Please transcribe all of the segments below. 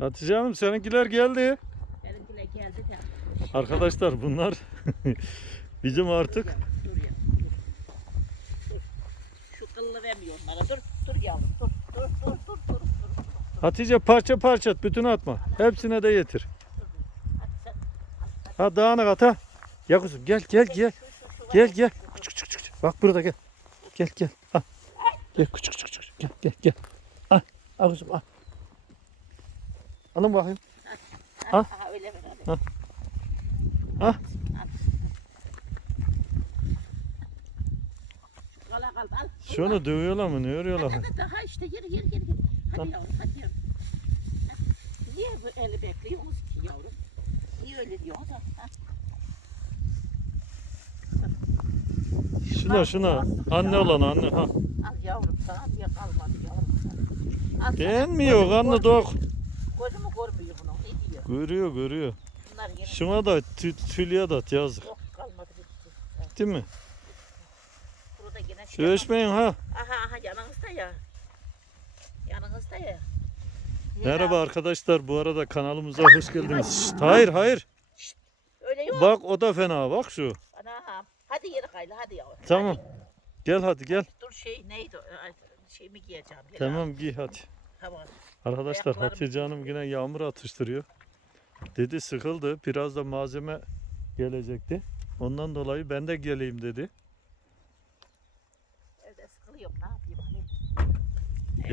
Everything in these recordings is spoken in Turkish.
Hatice Hanım seninkiler geldi. Benimkine geldi de. Arkadaşlar bunlar bizim artık Dur ya. Dur. Dur. Şu kıllı vermiyor onlara. Dur. Dur yavrum. Dur. Dur. Dur. Dur. Dur. Dur. Hatice parça parça at bütün atma. Hepsine de yetir. Ha dağınık at ha. Ya kuzum gel gel gel. Gel gel. Küçük küçük küçük. Bak burada gel. Gel gel. Ha. Gel küçük küçük küçük. Gel gel gel. Al. Al kuzum al. Alın bakayım. Ha, öyle ver. Şu Kala kal al. Şunu dövüyorlar mı? Ne örüyorlar? Hadi, hadi, Daha işte yürü yürü yürü. Hadi yavrum hadi yavrum. Hadi. Niye bu eli bekliyorsunuz ki yavrum? Niye öyle diyorsunuz? ha? Ha. Şuna şuna. Anne olan anne. Ha. Al yavrum sana diye kalmadı yavrum. Al sana. Beğenmiyor karnı dok. Gözümü görmüyor bunu. Ne diyor? Görüyor görüyor. Bunlar yine Şuna da tü, tülye de at yazık. yok kalmadı bitti. Değil mi? Burada yine şey Dövüşmeyin ha. Aha aha yanınızda ya. Yanınızda ya. Merhaba arkadaşlar. Bu arada kanalımıza hoş geldiniz. Şşt, hayır hayır. Öyle yok. Bak o da fena. Bak şu. Anam. Hadi yere kayla hadi yavrum. Tamam. Hadi. Gel hadi gel. Dur şey neydi? o? Ay, Şey mi giyeceğim? Tamam giy hadi. Tamam. Arkadaşlar Ayaklarım- Hatice Hanım yine yağmur atıştırıyor. Dedi sıkıldı. Biraz da malzeme gelecekti. Ondan dolayı ben de geleyim dedi. Evde sıkılıyorum ne yapayım hani.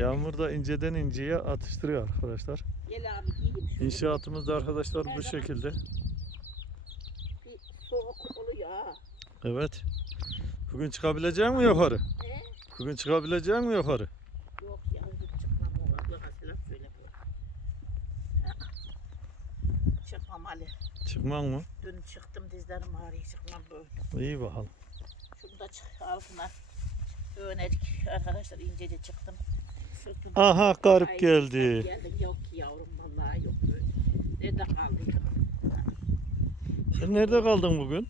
Yağmur da inceden inceye atıştırıyor arkadaşlar. Gel abi giyeyim şunu. İnşaatımız da arkadaşlar bu şekilde. Bir soğuk oluyor ha. Evet. Bugün çıkabilecek mi yukarı? He? Bugün çıkabilecek mi yukarı? Yok ya bugün çıkmam o. Yok selam söyle bu. Ha. Çıkmam Ali. Çıkman mı? Dün çıktım dizlerim ağrıyor çıkmam böyle. İyi bakalım. Şunu da çık altına öğnedik arkadaşlar incece çıktım. Sırtım. Aha garip Ay, geldi. Geldin yok ki yavrum vallahi yok böyle. Nerede kaldın? Sen nerede kaldın bugün?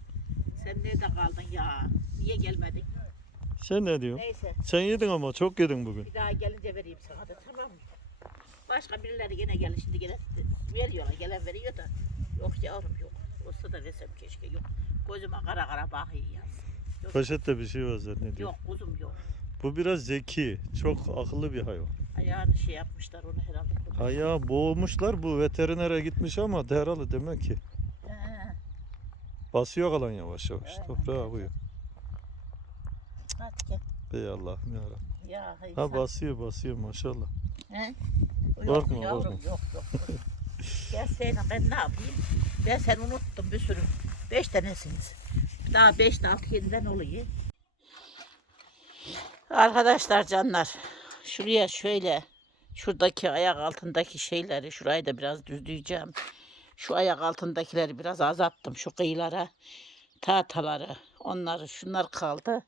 Sen nerede kaldın ya? Niye gelmedin? Sen ne diyorsun? Neyse Sen yedin ama çok yedin bugün. bir daha gelince vereyim sana da tamam mı? Başka birileri yine gelir şimdi yine veriyorlar gelen veriyor da yok yavrum yok. Olsa da versem keşke yok. Gözüme kara kara bakıyor ya. Yok, Poşette bir şey var zannediyor. yok kuzum yok. Bu biraz zeki. Çok akıllı bir hayvan. Ayağını şey yapmışlar onu herhalde. Ayağı boğmuşlar. Bu veterinere gitmiş ama herhalde demek ki. He. Basıyor kalan yavaş yavaş. Toprağa koyuyor. Hadi gel. Ey Allah'ım yarabbim. Ya, hayır, Ha sen- basıyor basıyor maşallah. He? Korkma, yok, yavrum, korkma. Yok yok. Gel Seyna ben ne yapayım? Ben seni unuttum bir sürü. Beş tanesiniz. Daha beş de altı yediden oluyor. Arkadaşlar canlar. Şuraya şöyle şuradaki ayak altındaki şeyleri şurayı da biraz düzleyeceğim. Şu ayak altındakileri biraz azalttım şu kıyılara. Tahtaları onları şunlar kaldı.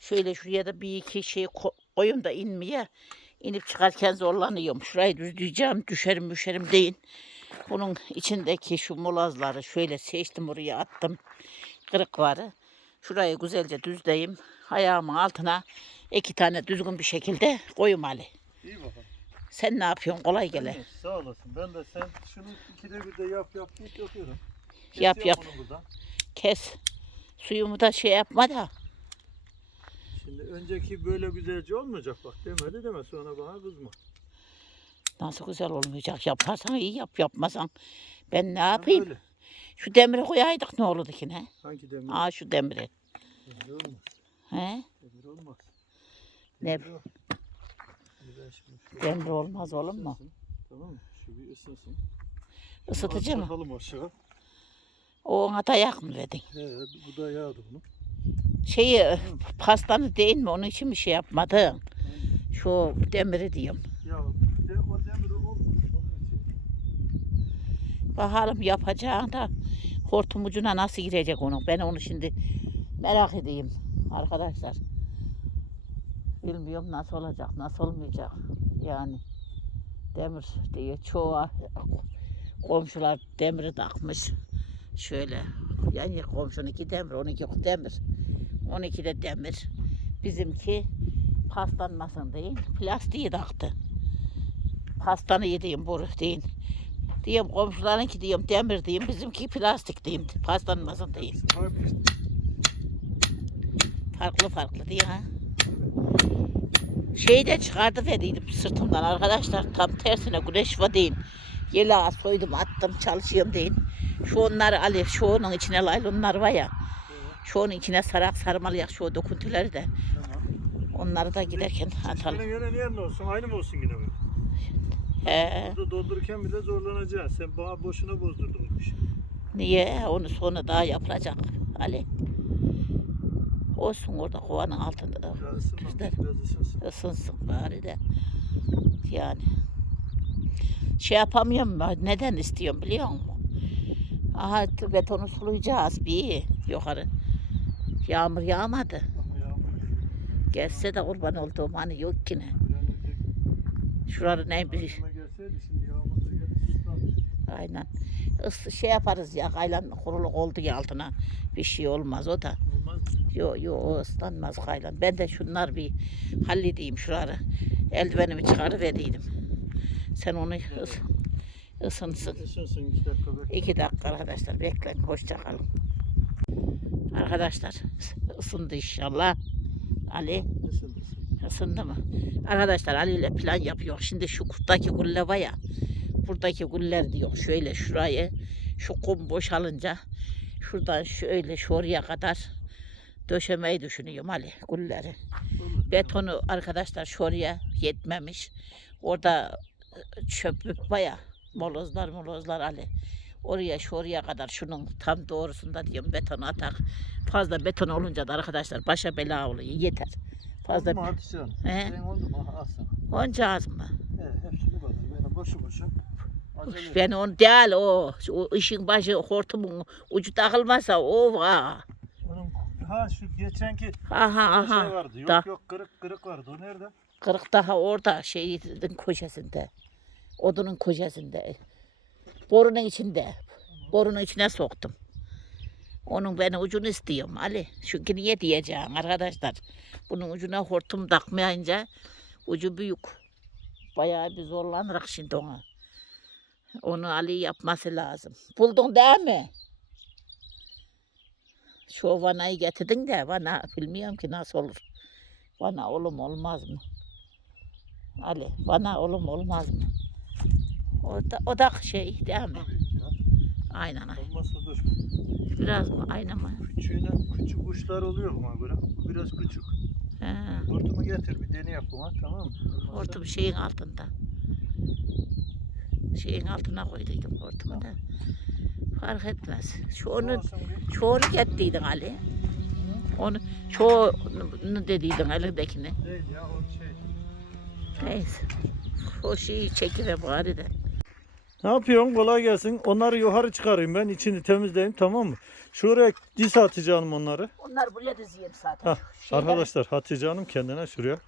Şöyle şuraya da bir iki şey ko- koyayım da inmeye. İnip çıkarken zorlanıyorum. Şurayı düzleyeceğim. Düşerim müşerim deyin. Bunun içindeki şu molazları şöyle seçtim oraya attım. Kırıkları. Şurayı güzelce düzleyeyim. Ayağımın altına iki tane düzgün bir şekilde koyayım Ali. İyi bakalım. Sen ne yapıyorsun? Kolay gele. Sağ olasın. Ben de sen şunu ikide bir de yap yap deyip yapıyorum. Yap, Kesiyorum yap. buradan. Kes. Suyumu da şey yapma da. Şimdi önceki böyle güzelce olmayacak bak demedi deme sonra bana kızma. Nasıl güzel olmayacak. Yaparsan iyi yap. Yapmasan ben ne yapayım? böyle. Şu demiri koyaydık ne olurdu ki ne? Hangi demir? Aa şu demiri. Demir olmaz. He? Demir olmaz. Ne? Demir olmaz olur mu? Tamam mı? Şu bir ısınsın. Isıtıcı mı? Aşağı. O ona dayak mı verdin? He, bu da yağdı bunu. Şeyi pastanı değil mi? Onun için bir şey yapmadın. Şu demiri diyorum. Ya de, o. Bakalım yapacağın da hortum ucuna nasıl girecek onun. Ben onu şimdi merak edeyim arkadaşlar. Bilmiyorum nasıl olacak, nasıl olmayacak. Yani demir diyor. Çoğu komşular demiri takmış. Şöyle. Yani komşunun iki demir, onunki demir. Onunki de demir. Bizimki paslanmasın değil, plastiği taktı. pastanı yediğim boru deyin. Diyeyim komşularınki diyeyim demir diyeyim bizimki plastik diyeyim paslanmasın diyeyim. Farklı farklı diye ha. Şeyi de çıkardı verdiydim sırtımdan arkadaşlar. Tam tersine güneş var deyin. Yelağı soydum attım çalışıyorum deyin. Şu onları Ali şu onun içine laylonlar var ya. Şu onun içine sarak sarmalayak şu dokuntuları da. Tamam. Onları da giderken atalım. Senin yine niye olsun? Aynı mı olsun yine bu? He, Burada doldururken bile zorlanacaksın. Sen bana boşuna bozdurdun bu işi. niye? Onu sonra daha yapılacak Ali. Olsun orada kovanın altında da. Biraz ısınmamış, biraz ısınsın. Isınsın bari de. Yani. Şey yapamıyorum ben. Neden istiyorum biliyor musun? Aha betonu sulayacağız bir yukarı. Yağmur yağmadı. Gelse de kurban olduğum hani yok ki ne. Şuranın en büyük. Aynen. Is, şey yaparız ya kaylan kuruluk oldu ya altına. Bir şey olmaz o da. Olmaz? Yo yo o ıslanmaz kaylan. Ben de şunlar bir halledeyim şuraları. Eldivenimi çıkarıverdiydim. Sen onu ıs, ısınsın. İki dakika dakika arkadaşlar bekleyin. Hoşça kalın. Arkadaşlar ısındı inşallah. Ali Isın ısın. ısındı mı? Arkadaşlar Ali ile plan yapıyor. Şimdi şu kurttaki gülle var ya. Buradaki güller diyor. Şöyle şurayı şu kum boşalınca şuradan şöyle şuraya kadar döşemeyi düşünüyorum Ali gülleri. Olur. Betonu arkadaşlar şuraya yetmemiş. Orada çöplük baya molozlar molozlar Ali. Oraya şuraya kadar şunun tam doğrusunda diyorum beton atak. Fazla beton olunca da arkadaşlar başa bela oluyor. Yeter. Fazla Oldu mu? He? Sen oldu mu? Onca az mı? He, hepsini bak. Böyle boşu boşu. Acele Ben onu değil o. O işin başı hortumun ucu takılmasa o var. Onun ha şu geçenki Aha şey aha. vardı. Yok Da. yok kırık kırık vardı. O nerede? Kırık daha orada şeyin köşesinde. Odunun köşesinde. Borunun içinde. Borunun içine soktum. Onun ben ucunu istiyorum Ali. Çünkü niye diyeceğim arkadaşlar. Bunun ucuna hortum takmayınca ucu büyük. Bayağı bir zorlanırız şimdi ona. Onu Ali yapması lazım. Buldun değil mi? Şu vanayı getirdin de vana bilmiyorum ki nasıl olur. Vana olur mu olmaz mı? Ali bana olur mu olmaz mı? O da, o da şey değil mi? Tabii ki ya. Aynen aynen. Olmazsa dur. Biraz mı? Aynen mı? Küçüğüne küçük uçlar oluyor buna göre. Bu biraz küçük. He. Hortumu getir bir deney yap buna tamam mı? Hortum şeyin altında. Şeyin altına koyduydum hortumu da. Fark etmez. Şu onu, çoğunu gettiydin Ali. Onu, çoğunu dediydin elindekini. Değil ya o şey. Neyse. O şeyi çekiver bari de. Ne yapıyorsun? Kolay gelsin. Onları yukarı çıkarayım ben. içini temizleyeyim tamam mı? Şuraya dis atacağım onları. Onlar buraya dizeyim zaten. Şeyler- Arkadaşlar Hatice Hanım kendine şuraya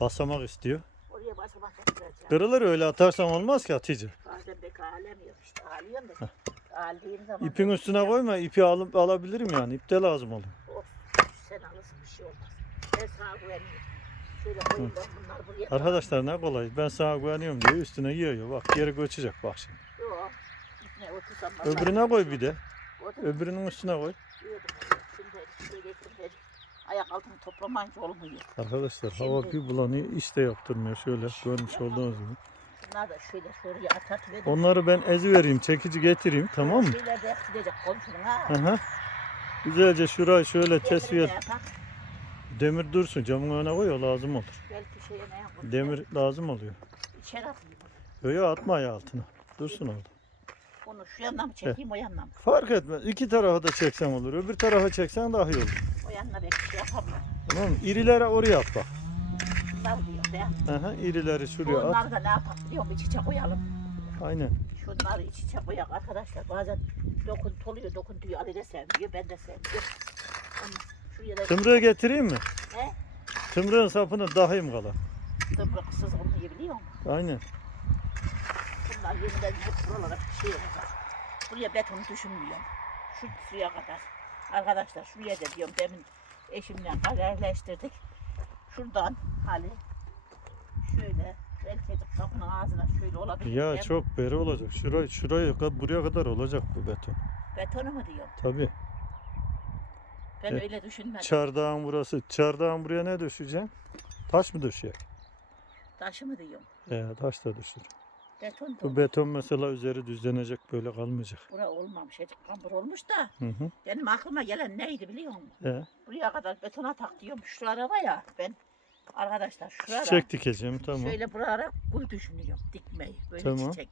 basamak istiyor. Oraya basamak getireceğim. Kırılır öyle atarsan olmaz ki Hatice. Bazen pek alem yok işte. Ağlıyorum da. Ağladığım zaman. İpin üstüne koyma. ipi alıp alabilirim yani. İp de lazım olur. Of, sen alırsın bir şey olmaz. Ben sana güveniyorum. Şöyle koyayım ben bunları buraya. Arkadaşlar ne kolay. Ben sana güveniyorum diye üstüne yiyor. Bak geri göçecek bak şimdi. Yok. Otursam Öbürüne koy bir de. Otur. Öbürünün üstüne koy. Yiyordum. Şimdi şöyle getirdim. Ayak altını toplamayınca olmuyor. Arkadaşlar hava bir bulanıyor. iş de yaptırmıyor. Şöyle görmüş olduğunuz gibi. Bunlar da şöyle şuraya atatıverdim. Onları ben ezi vereyim. Çekici getireyim. Tamam mı? Şeyler de gidecek komşunun ha. Aha. Güzelce şurayı şöyle Getirin de tesviye. yapak. Demir dursun. Camın önüne koy o lazım olur. Belki şeye ne yapalım. Demir lazım oluyor. İçeri atayım. Yo yo atma ayağı altına. Dursun orada. Bunu şu yandan mı çekeyim o yandan mı? Fark etmez. İki tarafa da çeksen olur. Öbür tarafa çeksen daha iyi olur. O yanına belki şey yapamam. Tamam mı? İrilere oraya at bak. Bunlar diyor be. Aha, irileri şuraya at. Bunları da ne yapalım biliyor musun? İç içe koyalım. Aynen. Şunları iç içe koyak arkadaşlar. Bazen dokuntu oluyor, dokuntuyu Ali de sevmiyor, ben de sevmiyorum. Onu şuraya da Tımrığı getireyim mi? Ne? Tımrığın sapını dahayım kala. tımrıksız olmayı biliyor musun? Aynen. Bunlar yeniden hep buralara şey olacak. Buraya beton düşünmüyorum. Şu suya kadar. Arkadaşlar şuraya da diyorum demin eşimle kararlaştırdık. Şuradan Ali şöyle Belki kapının ağzına şöyle olabilir. Ya çok beri olacak. Şurayı kadar buraya kadar olacak bu beton. Betonu mu diyorum? Tabii. Ben Evet. öyle düşünmedim. Çardağın burası. Çardağın buraya ne düşeceksin? Taş mı düşecek? Taşı mı diyorum? Ee, taş da düşür. Beton da Bu olur. beton mesela üzeri düzlenecek böyle kalmayacak. Bura olmamış. Ecik kambur olmuş da. Hı hı. Benim aklıma gelen neydi biliyor musun? Ee, Buraya kadar betona tak diyorum. Şu araba ya ben. Arkadaşlar şurada çiçek dikeceğim tamam. şöyle buralara gül düşünüyorum. Dikmeyi. Böyle Tamam. çiçek.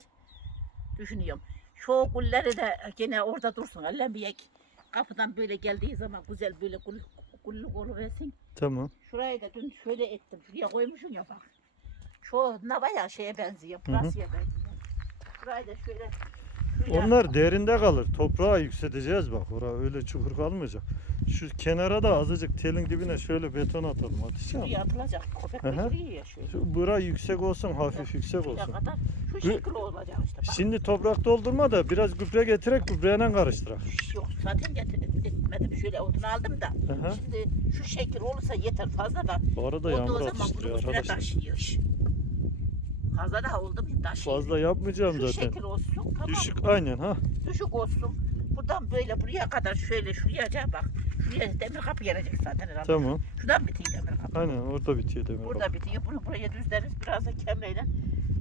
Düşünüyorum. Şu gülleri de gene orada dursun. Ellen bir ek. Kapıdan böyle geldiği zaman güzel böyle gül, güllük oluversin. Tamam. Şurayı da dün şöyle ettim. Şuraya koymuşum ya bak. Ne bayağı şeye benziyor. Plasya benziyor. Şurayı da şöyle. Onlar derinde kalır. Toprağa yükselteceğiz bak. Orada öyle çukur kalmayacak. Şu kenara da azıcık telin dibine şöyle beton atalım Hatice Hanım. Şuraya atılacak. Köpek Hı hı. giriyor ya şöyle. Şu bura yüksek olsun, hafif yüksek Şuraya olsun. kadar şu şekil olacak işte. Bak. Şimdi toprak doldurma da biraz gübre getirerek gübreyle karıştırak. Yok zaten getir, etmedim. Şöyle odun aldım da. Aha. Şimdi şu şekil olursa yeter fazla da. Bu arada Olduğu yağmur zaman atıştırıyor bunun üstüne arkadaşlar. taşıyor. Fazla daha oldu mu taşıyor. Fazla yapmayacağım Şu zaten. şekil olsun tamam Düşük aynen ha. Düşük olsun. Buradan böyle buraya kadar şöyle şuraya acaba bak. Demir kapı gelecek zaten herhalde. Tamam. Şuradan bitiyor demir kapı. Aynen orada bitiyor demir. kapı. Burada bitiyor. Bunu buraya düzleriz. Biraz da kemreyle.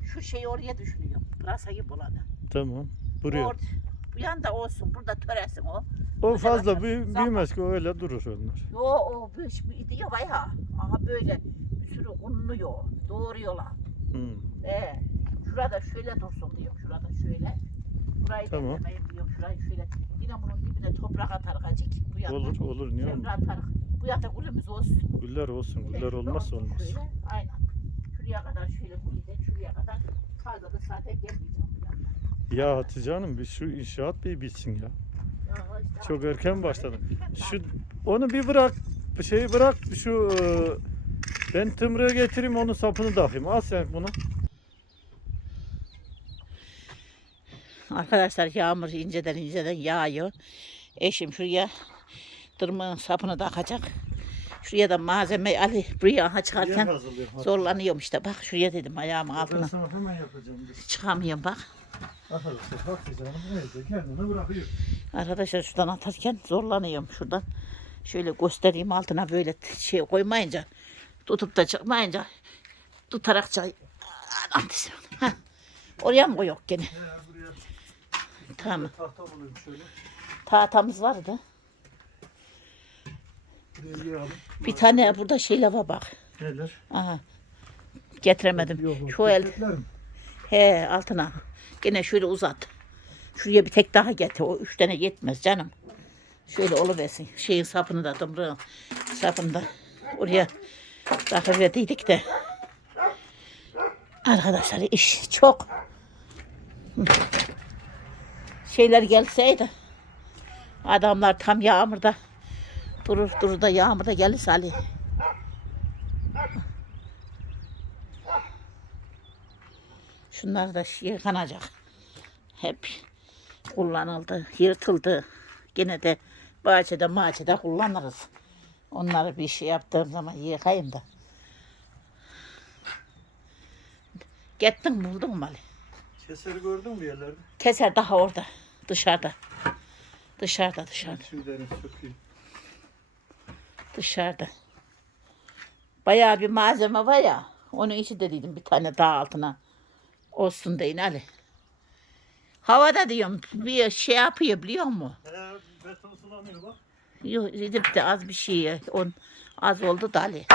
Şu şeyi oraya düşünüyorum. Pırasayı bulanı. Tamam. Buraya. Or, bu yanda olsun. Burada töresin o. O fazla Mesela büyü, büyümez ki öyle durur onlar. Yo o iş bu diyor bayağı. Aha böyle bir sürü unluyor. Doğruyorlar. Hmm. Ee, şurada şöyle dursun diyorum. Şurada şöyle. Burayı Tamam. diyorum. Şurayı şöyle. Yine bunun dibine toprak atar gacık. Bu yanda. Olur olur niye Kemre olmaz? atar. Bu yanda gülümüz olsun. Güller olsun. Güller Şöyle olmazsa olsun olmaz. Şöyle. Aynen. Şuraya kadar şöyle gidecek. Şuraya kadar. Fazla da zaten gelmeyeceğim bu yana. Ya Hatice Hanım bir şu inşaat bir bitsin ya. Ya işte Çok erken başladın. Bilmem Şu onu bir bırak. Bir şeyi bırak. Şu e, ben tımrığı getireyim onun sapını takayım. Al sen bunu. Arkadaşlar yağmur inceden inceden yağıyor. Eşim şuraya tırmığın sapını takacak. Şuraya da malzeme Ali buraya aha çıkarken zorlanıyorum işte. Bak şuraya dedim ayağımın altına. sana hemen yapacağım. Çıkamıyorum bak. Arkadaşlar kendini bırakıyor. Şuradan atarken zorlanıyorum şuradan. Şöyle göstereyim altına böyle şey koymayınca tutup da çıkmayınca tutarak çay. Anam. Oraya mı koyuyor gene? Tamam. tahta bulayım şöyle. Tahtamız vardı. Bir tane burada şey lava bak. Neler? Aha. Getiremedim. Yok, yok, Şu el he altına. Gene şöyle uzat. Şuraya bir tek daha getir. O üç tane yetmez canım. Şöyle oluversin. Şeyin sapını da tımrığın sapını da oraya takıverdiydik de. Arkadaşlar iş çok. Şeyler gelseydi. Adamlar tam yağmurda durur durur da yağmurda gelirse Ali. Şunlar da yıkanacak. Hep kullanıldı, yırtıldı. Gene de bahçede bahçede kullanırız. Onları bir şey yaptığım zaman yıkayayım da. Gittin buldun mu Ali? Keseri gördün mü yerlerde? Keser daha orada. Dışarıda. Dışarıda dışarıda. Dışarıda. Bayağı bir malzeme var ya. Onun için de dedim bir tane daha altına olsun deyin Ali. Havada diyorum bir şey yapıyor biliyor musun? He, beton sulanıyor bak. Yok gidip de az bir şey. On, az oldu da Ali.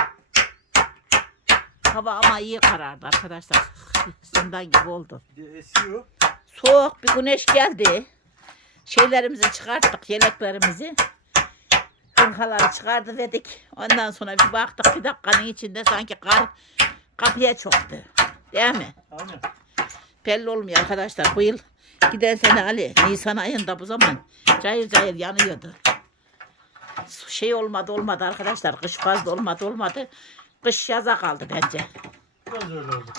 Hava ama iyi karardı arkadaşlar. Zindan gibi oldu. Esiyor. Soğuk bir güneş geldi. Şeylerimizi çıkarttık, yeleklerimizi. Hırkaları çıkardı dedik. Ondan sonra bir baktık bir dakikanın içinde sanki kar kapıya çoktu. Değil mi? Aynen. Belli olmuyor arkadaşlar. Bu yıl giden sene Ali Nisan ayında bu zaman cayır cayır yanıyordu. Şey olmadı olmadı arkadaşlar. Kış fazla olmadı olmadı. Kış yaza kaldı bence. Biraz öyle oldu.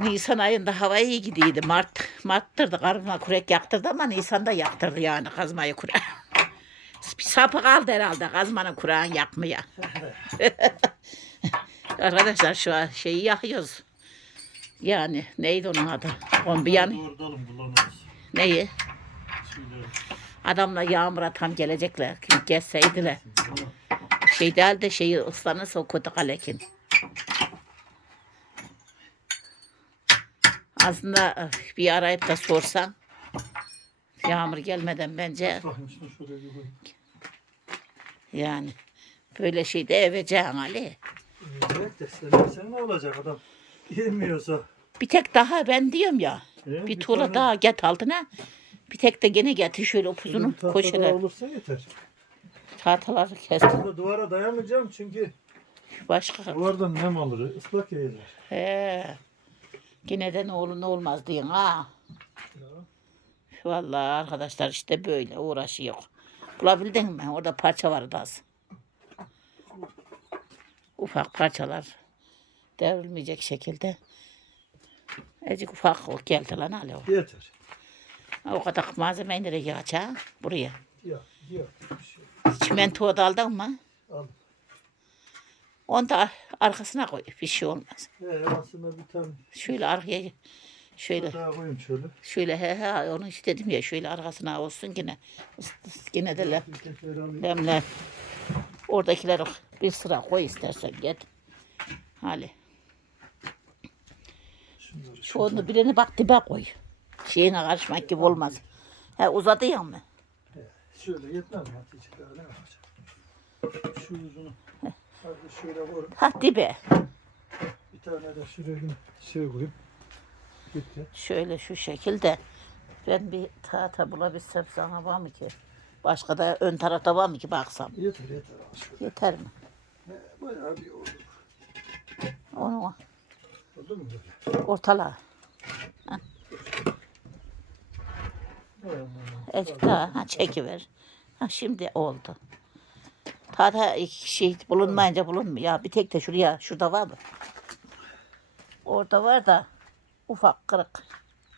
Nisan ayında hava iyi gidiyordu. Mart, Mart'tırdı karnına kurek yaktırdı ama Nisan'da yaktırdı yani kazmayı kurek. Bir sapı kaldı herhalde kazmanın kurağın yakmaya. Arkadaşlar şu an şeyi yakıyoruz. Yani neydi onun adı? Kombiyan neyi? Adamla yağmura tam gelecekler. Kim geçseydiler. Şey değil de şeyi ıslanırsa o kötü kalekin. Aslında eh, bir arayıp da sorsan yağmur gelmeden bence yani böyle şeyde eveceksin Ali. Evet de sen, sen ne olacak adam? Yemiyorsa. Bir tek daha ben diyorum ya. He, Bir bir tuğla tane- daha get altına. Bir tek de gene getir şöyle upuzunu koşarak. olursa yeter. Tahtaları kestim. Burada duvara dayamayacağım çünkü Başka. duvardan nem alır. ıslak yerler. He. Yine de ne olur ne olmaz diyorsun ha. Vallahi arkadaşlar işte böyle uğraşıyor. Bulabildin mi? Orada parça var az. Ufak parçalar. Devrilmeyecek şekilde. Ecik ufak o geldi lan hala o. Yeter. O kadar malzemeyi nereye yağacağı? Buraya. Ya, ya. Bir şey. Çimento da aldın mı? Al. Onu da arkasına koy. Bir şey olmaz. Ee, aslında bir tane Şöyle arkaya şöyle daha koyayım şöyle. şöyle he he onu işte dedim ya şöyle arkasına olsun yine. Yine de lem, alayım. lemle. Oradakileri bir sıra koy istersen. Hadi. Şunları Şu onu birini bak dibe koy. Şeyine karışmak gibi olmaz. He uzadı ya mı? Şöyle yetmez mi Hatice? Şu uzunu. Hadi şöyle koyayım. Ha dibe. Bir tane de şuraya şey koyayım. Bitti. Şöyle şu şekilde. Ben bir tahta bulabilsem sana var mı ki? Başka da ön tarafta var mı ki baksam? Yeter yeter. Şöyle. Yeter mi? He, Bayağı bir oldu. Onu Oldu mu böyle? ortala. Azıcık daha ha, çekiver. Ha, şimdi oldu. Tahta iki şey bulunmayınca bulunmuyor. Ya bir tek de şuraya, şurada var mı? Orada var da ufak kırık.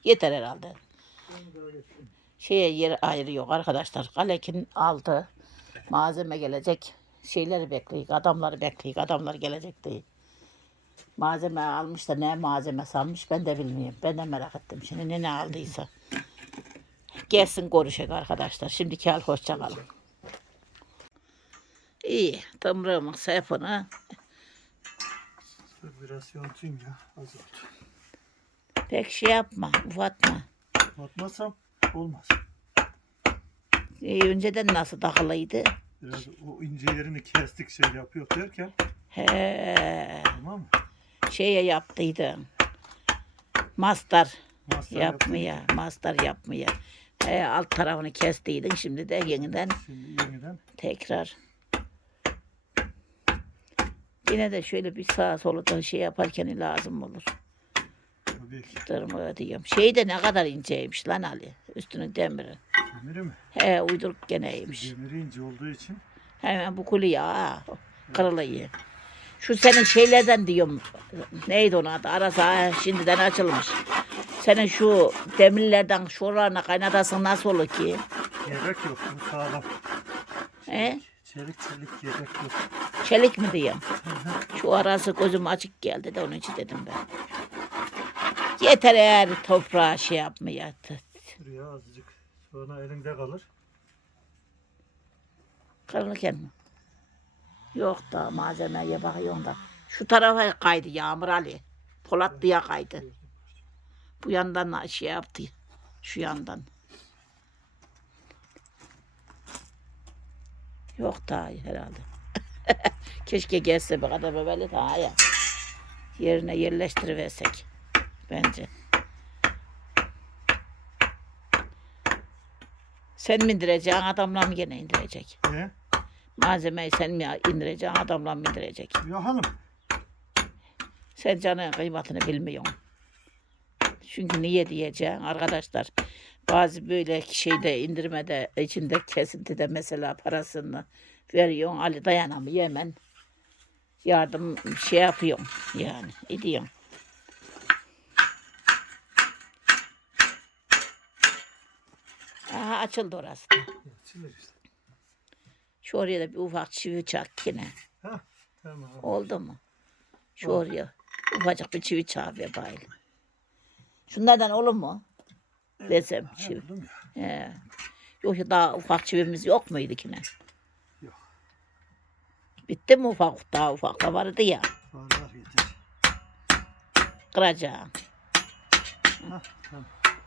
Yeter herhalde. Şeye yer ayrı yok arkadaşlar. Kalekin aldı. Malzeme gelecek. Şeyleri bekliyor. Adamları bekliyor. Adamlar gelecek değil. Malzeme almış da ne malzeme salmış ben de bilmiyorum. Ben de merak ettim şimdi ne ne aldıysa. Gelsin görüşecek arkadaşlar. Şimdiki hal hoşça. İyi. Tımrığımın sayfını Dur biraz yontayım ya. Az oldu. pek şey yapma. Ufatma. Atmazsam olmaz. İyi, önceden nasıl takılıydı? Biraz o ince yerini kestik şey yapıyor derken He, tamam mı? şeye yaptıydın. Mastar. Mastar yapmaya, mastar yapmaya. He, alt tarafını kestiydin şimdi de yeniden yaptık. Şimdi yeniden tekrar. Yine de şöyle bir sağa sola da şey yaparken lazım olur. tabii ki diyorum. Şey de ne kadar inceymiş lan Ali. Üstünün demiri. demiri mi? He uyduruk geneymiş. Demiri ince olduğu için Hemen bu kulu ya. Kırılıyor. Şu senin şeylerden diyorum. Neydi onun adı? Arası ha, şimdiden açılmış. Senin şu demirlerden şuralarına kaynatasın nasıl olur ki? gerek yok. Bu sağlam. He? Çelik çelik gerek yok. Çelik mi diyeyim? Şu arası gözüm açık geldi de onun için dedim ben. Yeter eğer toprağa şey yapmaya. Şuraya azıcık. Sonra elinde kalır. Kırılırken mi? Yok da malzemeye bakıyorum da. Şu tarafa kaydı Yağmur Ali. Polat diye kaydı. Bu yandan şey yaptı. Şu yandan. Yok daha herhalde. Keşke gelse bu kadar böyle daha ya. Yerine yerleştiriversek. Bence. Sen mi indireceksin adamla mı gene indirecek? E? Malzemeyi sen mi indireceksin adamla mı indirecek? Ya hanım. Sen canın kıymetini bilmiyorsun. Çünkü niye diyeceksin arkadaşlar. Bazı böyle şeyde indirmede içinde kesintide mesela parasını veriyorsun. Ali dayanamıyor hemen. Yardım şey yapıyorsun yani. Ediyorsun. Aha açıldı orası. da. Açılır işte. Şu oraya da bir ufak çivi çak yine. Hah. Tamam. Oldu mu? Şu oraya ufacık bir çivi çak ve bayıl. Şunlardan olur mu? Desem. Çivi. ya. He. Yoksa daha ufak çivimiz yok muydu ki ne? Yok. Bitti mi ufak? Daha ufak da vardı ya. Var var yeter. Kıracağım. Ha, tamam.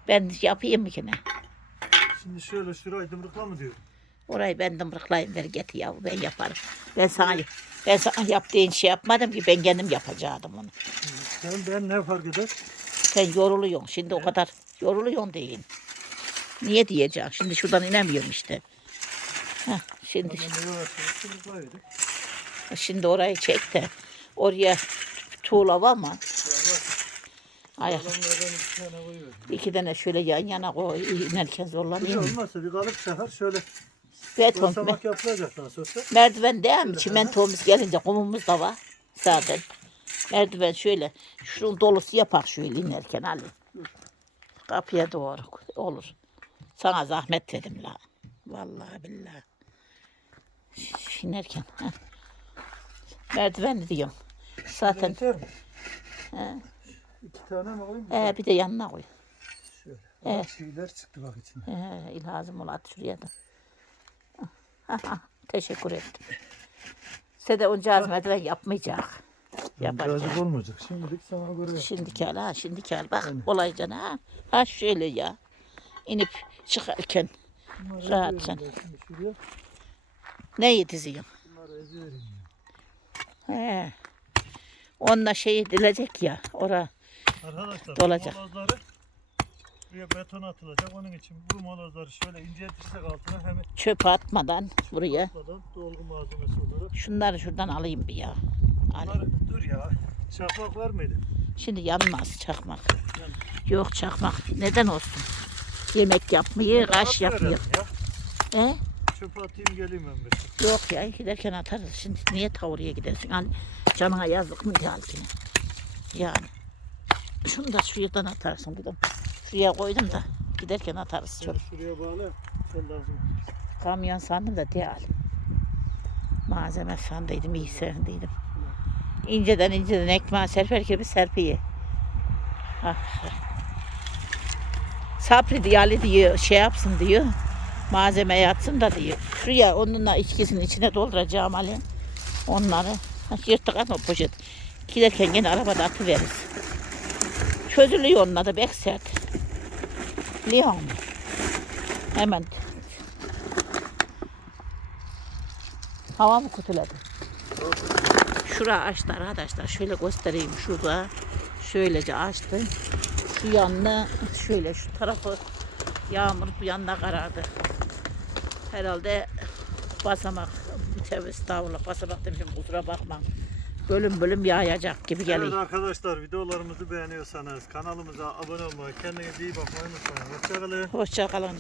Ben yapayım mı ki ne? Şimdi şöyle şurayı dımrıkla mı diyor? Orayı ben dımrıklayayım ver getir ya ben yaparım. Ben sana ben sana yaptığın şey yapmadım ki ben kendim yapacaktım onu. Sen ben ne fark eder? Sen yoruluyorsun şimdi o kadar yoruluyorsun değil. Niye diyeceğim? Şimdi şuradan inemiyorum işte. Heh, şimdi? Dımrıklayıyorduk. Şimdi orayı çek de oraya tuğla var mı? Ay, Adamlardan iki tane şöyle yan yana koy inerken Bir zorlanıyor. olmazsa bir kalıp sefer şöyle Beton, basamak yapılacak merdiven değil mi? Çimentomuz gelince kumumuz da var zaten. Merdiven şöyle, şunun dolusu yapak şöyle inerken Ali. Kapıya doğru olur. Sana zahmet dedim la. Vallahi billahi. İnerken. heh. Merdiven diyorum. Zaten Yeter mi? he, İki tane mi koyayım? he, bir de yanına koy. Şöyle. Evet. Bak Şeyler çıktı bak içine. He, ilhazım ol at şuraya da. Teşekkür ettim. Size de onca merdiven yapmayacak. Yapacak. Cazip olmayacak. Şimdilik sana göre. Şimdiki al ha, şimdiki al. Bak olaycan ha. Ha şöyle ya. İnip çıkarken Bunları rahat sen. ben Şimdi şuraya. ne yediziyorsun? Bunları eziyorum. He. Onunla şey dilecek ya. Ora Arkadaşlar Dolacak. bu molozları buraya beton atılacak. Onun için bu molozları şöyle inceltirsek altına hem çöpe atmadan buraya. atmadan dolgu malzemesi olarak. Şunları şuradan alayım bir ya. Hani Bunları dur ya. Şafak var mıydı? şimdi yanmaz çakmak. Yok çakmak. Neden olsun? Yemek yapmayı, kaş yapmıyor. herhalde Ya. He? Çöpe atayım geleyim ben bir. Yok ya giderken atarız. Şimdi niye ta oraya gidersin? Hani canına yazık mı geldi? Yani. Şunu da şuradan atarsın dedim. Şuraya koydum da giderken atarız. Şöyle şuraya bağla. Sen lazım. Kamyon sandım da değil. Malzeme sandıydım, iyi sevdiydim. İnceden inceden ekmeği serper gibi serpiyi. Ah. Sapri diyor, Ali diyor, şey yapsın diyor. Malzeme yatsın da diyor. Şuraya onunla içkisinin içine dolduracağım Ali. Onları. Yırttık ama poşet. Giderken gene arabada atıveririz. Çözülüyor onunla da bek sert. Biliyor musun? Hemen Hava mı kötüledi? Şura açtı arkadaşlar. Şöyle göstereyim. Şurada şöylece açtı. Şu yanına şöyle şu tarafı yağmur bu yanına karardı. Herhalde basamak tövbe estağfurullah basamak demişim kusura bakma. Bölüm bölüm yağacak gibi Evet geliyor. arkadaşlar videolarımızı beğeniyorsanız kanalımıza abone olmayı, kendinize iyi bakmayı unutmayın. Hoşçakalın. Hoşça kalın can.